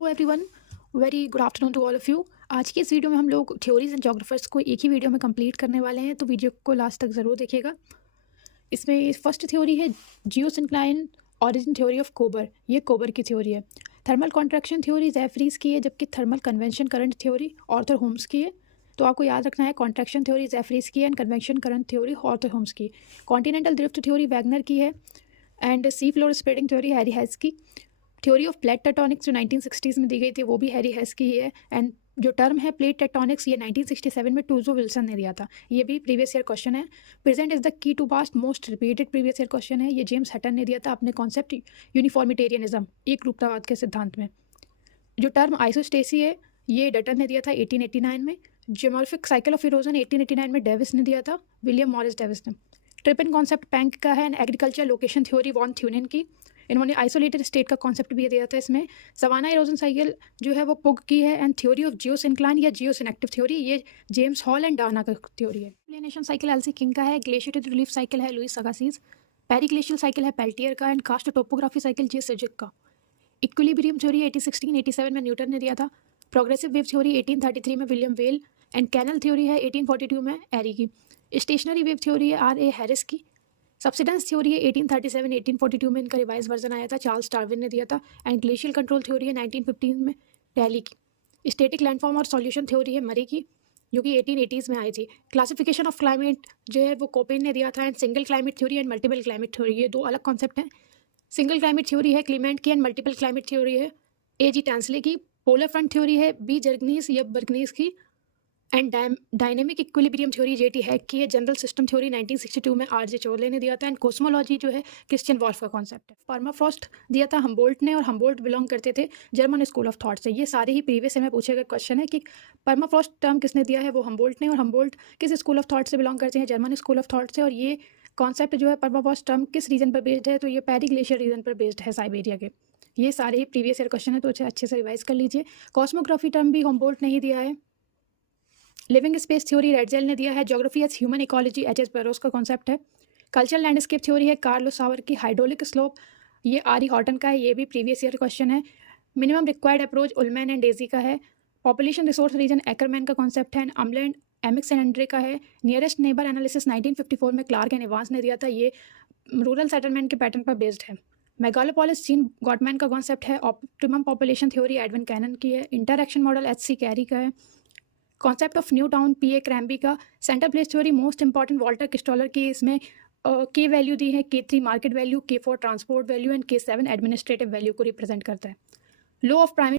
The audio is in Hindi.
Hello everyone, very good afternoon to all of you. आज की इस वीडियो में हम लोग थ्योरीज एंड जोग्राफर्स को एक ही वीडियो में कंप्लीट करने वाले हैं, तो वीडियो को लास्ट तक ज़रूर देखिएगा। इसमें फर्स्ट थ्योरी है जियोसिंक्लाइन ऑरिजिन थ्योरी ऑफ कोबर। ये कोबर की थ्योरी है। थर्मल कॉन्ट्रैक्शन थ्योरी जैफरीज की है, जबकि thermal convection current theory Arthur Holmes की है। तो आपको याद रखना है, कॉन्ट्रैक्शन थ्योरी जैफरीज की है and convection current theory Arthur Holmes की। कॉन्टिनेंटल ड्रिफ्ट थ्योरी वैगनर की है and sea floor spreading theory Harry Hess की। थ्योरी ऑफ प्लेट टेक्टोनिक्स जो 1960s में दी गई थी वो भी हैरी हेस की ही है। एंड जो टर्म है प्लेट टेक्टोनिक्स, ये 1967 में टूजो विल्सन ने दिया था। ये भी प्रीवियस ईयर क्वेश्चन है। Present is the key to past most repeated previous year question है। ये जेम्स हटन ने दिया था अपने कॉन्सेप्ट यूनिफॉर्मिटेरियनिज्म, एक रूपतावाद के सिद्धांत में। जो टर्म आइसोस्टेसी है, ये डटन ने दिया था 1889 में। जियोमॉर्फिक साइकिल ऑफ इरोजन 1889 में डेविस ने दिया था, विलियम मॉरिस डेविस ने। ट्रिपन कॉन्सेप्ट पैंक का है and agriculture location theory von Thunen की। इन्होंने आइसोलेटेड स्टेट का कॉन्सेप्ट भी दिया था इसमें। सवाना इरोजन साइकिल जो है वो पुग की है। एंड थ्योरी ऑफ जियोसिंक्लाइन या जियोसिनेक्टिव थ्योरी, ये जेम्स हॉल एंड डाना का थ्योरी है। एक्सप्लेनेशन साइकिल एल्सी किंग का है। ग्लेशिएटेड रिलीफ साइकिल है लुइस अगासिस। पेरिग्लेशियल साइकिल है पेल्टियर का। एंड कास्ट टोपोग्राफी साइकिल जे सजिक का। इक्विलिब्रियम थ्योरी 1887 में न्यूटन ने दिया था। प्रोग्रेसिव वेव थ्योरी 1833 में William Whewell. And canal theory है 1842 में एरी की। स्टेशनरी वेव थ्योरी है R.A. हैरिस की। सब्सिडेंस थ्योरी है 1837-1842 में इनका रिवाइज वर्जन आया था, चार्ल्स डार्विन ने दिया था। एंड ग्लेशियल कंट्रोल थ्योरी है 1915 में टैली की। स्टैटिक लैंडफॉर्म और सॉल्यूशन थ्योरी है मरी की, जो कि 1880s में आई थी। क्लासिफिकेशन ऑफ क्लाइमेट जो है वो कोपेन ने दिया था। And single climate theory and multiple climate theory, ये दो अलग कॉन्सेप्ट हैं। सिंगल क्लाइमेट थ्योरी है क्लीमेंट की एंड मल्टीपल क्लाइमेट थ्योरी है A.G. टैंसले की। पोलर फ्रंट थ्योरी है B. जर्गनीस या बर्गनीस की। And dynamic equilibrium theory J.T. Hack की है। जनरल सिस्टम थ्योरी 1962 में R.J. चोले ने दिया था। एंड कोस्मोलॉजी जो है क्रिश्चियन वॉल्फ का कॉन्सेप्ट है। परमाफ्रॉस्ट दिया था हम्बोल्ट ने, और हम्बोल्ट बिलोंग करते थे जर्मन स्कूल ऑफ थॉट से। ये सारे ही प्रीवियस में पूछे गए क्वेश्चन है कि परमाफ्रॉस्ट टर्म किसने दिया है, वो हम्बोल्ट ने। और हम्बोल्ट किस स्कूल ऑफ थॉट से बिलोंग करते हैं, जर्मन स्कूल ऑफ थॉट से। और ये कॉन्सेप्ट जो है परमाफ्रॉस्ट टर्म किस रीजन पर बेस्ड है, तो ये पैरी ग्लेशियर रीजन पर बेस्ड है, साइबेरिया के। ये सारे ही प्रीवियस ईयर क्वेश्चन है, तो अच्छे से रिवाइज कर लीजिए। कॉस्मोग्राफी टर्म भी हम्बोल्ट ने ही दिया है। लिविंग स्पेस थ्योरी रेडजेल ने दिया है। Geography as human ecology H.S. Barrows का कॉन्सेप्ट है। कल्चरल लैंडस्केप थ्योरी है कार्लो सावर की। हाइड्रोलिक स्लोप ये आरी हॉटन का है, ये भी प्रीवियस ईयर क्वेश्चन है। Minimum required approach Ullman and Daisy का है। पॉपुलेशन रिसोर्स रीजन एक्करमैन का कॉन्सेप्ट है। अम्लैंड एमिक्स एंड एंड्रे का है। नियरेस्ट नेबर एनालिसिस 1954 में क्लार्क एंड इवांस ने दिया था, ये रूरल सेटलमेंट के पैटर्न पर बेस्ड है। मेगालोपोलिस जीन गॉटमैन का कॉन्सेप्ट है। Optimum population theory Edwin Cannan की है। Interaction model H.C. कैरी का है। Concept of new town P.A. Crombie का। Centre place theory most important Walter Christaller की। इसमें के वैल्यू दी है, K3 market value, K4 transport value and K7 administrative value को रिप्रेजेंट करता है। लो ऑफ प्राइमरी